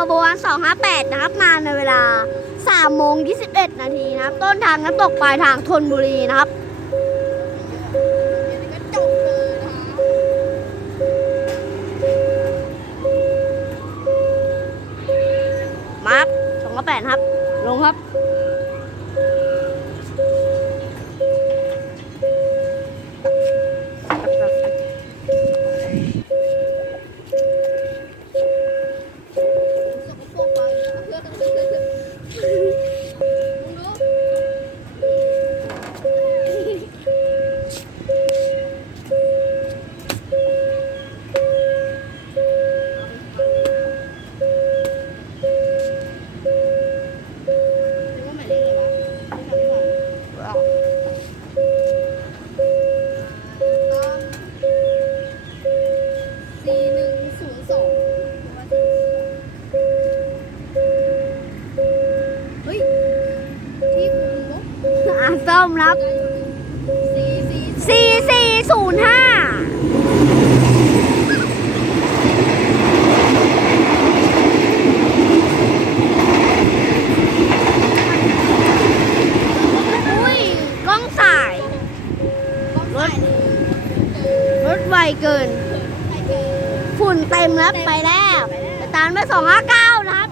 ขบวน258นะครับมาในเวลา3:21 นาทีนะครับต้นทางน้ำตกปลายทางธนบุรีนะครับจบเลยนะคะมาครับ258ครับลงครับส้มครับ4405อุ้ยกล้องสายรถไวเกินฝุ่นเต็มแล้วไปแล้วไปตามไป259นะครับ